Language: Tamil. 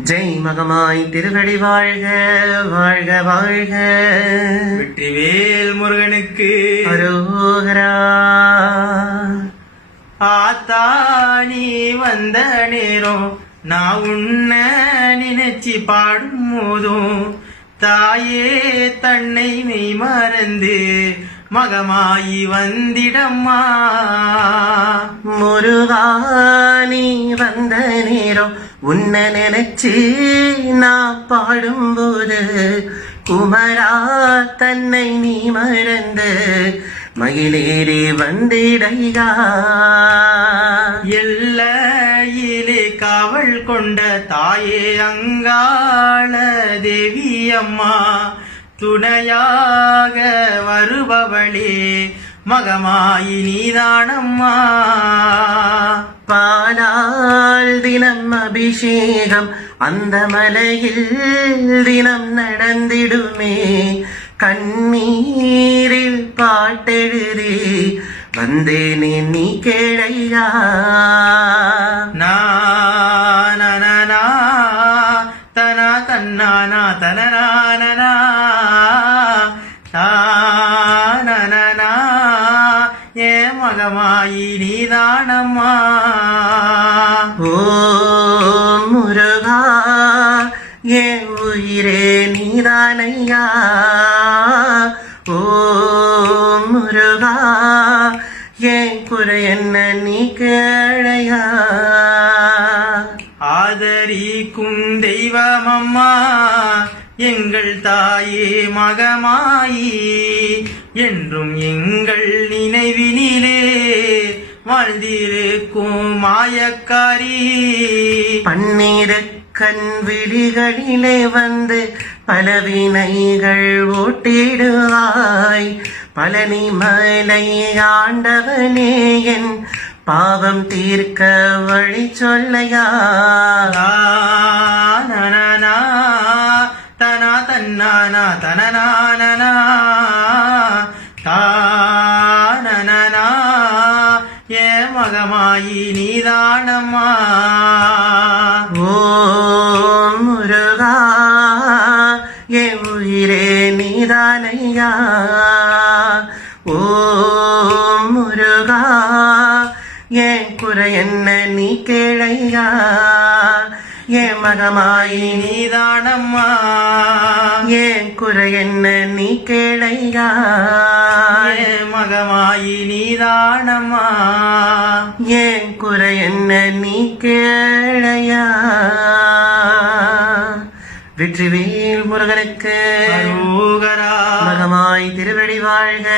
ஜெய் மகமாய் திருவடி வாழ்க வாழ்க வாழ்க. வெற்றிவேல் முருகனுக்கு அரோகரா. ஆத்தா நீ வந்த நேரம் நான் உன்ன நினைச்சி பாடும் போதும் தாயே தன்னை மெய் மறந்து மகமாயி வந்திடம்மா. முருகா நீ வந்த நேரம் உன்னை நினைச்சு நான் பாடும்போது குமரா தன்னை நீ மறந்து மகிழேறி வந்திடையா. எல்லையிலே காவல் கொண்ட தாயே அங்காள தேவி அம்மா துணையாக வருபவளே மகமாயி நீதானம்மா. பாலால் தினம் அபிஷேகம் அந்த மலையில் தினம் நடந்திடுமே. கண்ணீரில் பாட்டெழுதி வந்தேனே நீ கேளையா. நானா தனா தன்னானா தனநானா தானனா ஏ மகமாயி நீதானம்மா. ஓ முருகா ஏ உயிரே நீதானையா. ஓ முருகா ஏன் குறை என்ன நீ கேளையா. ஆதரிக்கும் தெய்வமம்மா எங்கள் தாயே மகமாயி என்றும் எங்கள் நினைவினிலே வாழ்ந்திருக்கும் மாயக்காரி. பன்னீர கண் விழிகளிலே வந்து பலவினைகள் ஓட்டிடுவாய். பழனி மலை ஆண்டவனே என் பாவம் தீர்க்க வழி சொல்லையா. நானா தனா தன்னானா தனநானா தானனா ஏ மகமாயி நீதானம்மா. ஓ முருகா ஏ உயிரே நீதானையா. ஓ முருகா ஏன் குறை என்ன நீ கேளையா. ஏன் மகமாயி நீதானம்மா. ஏன் குறை என்ன நீ கேளையா. ஏ மகமாயி நீதானம்மா. ஏன் குறை என்ன நீ கேளையா. வெற்றிவேல் முருகனுக்கு அரோகரா. மகமாய் திருவடி வாழ்க.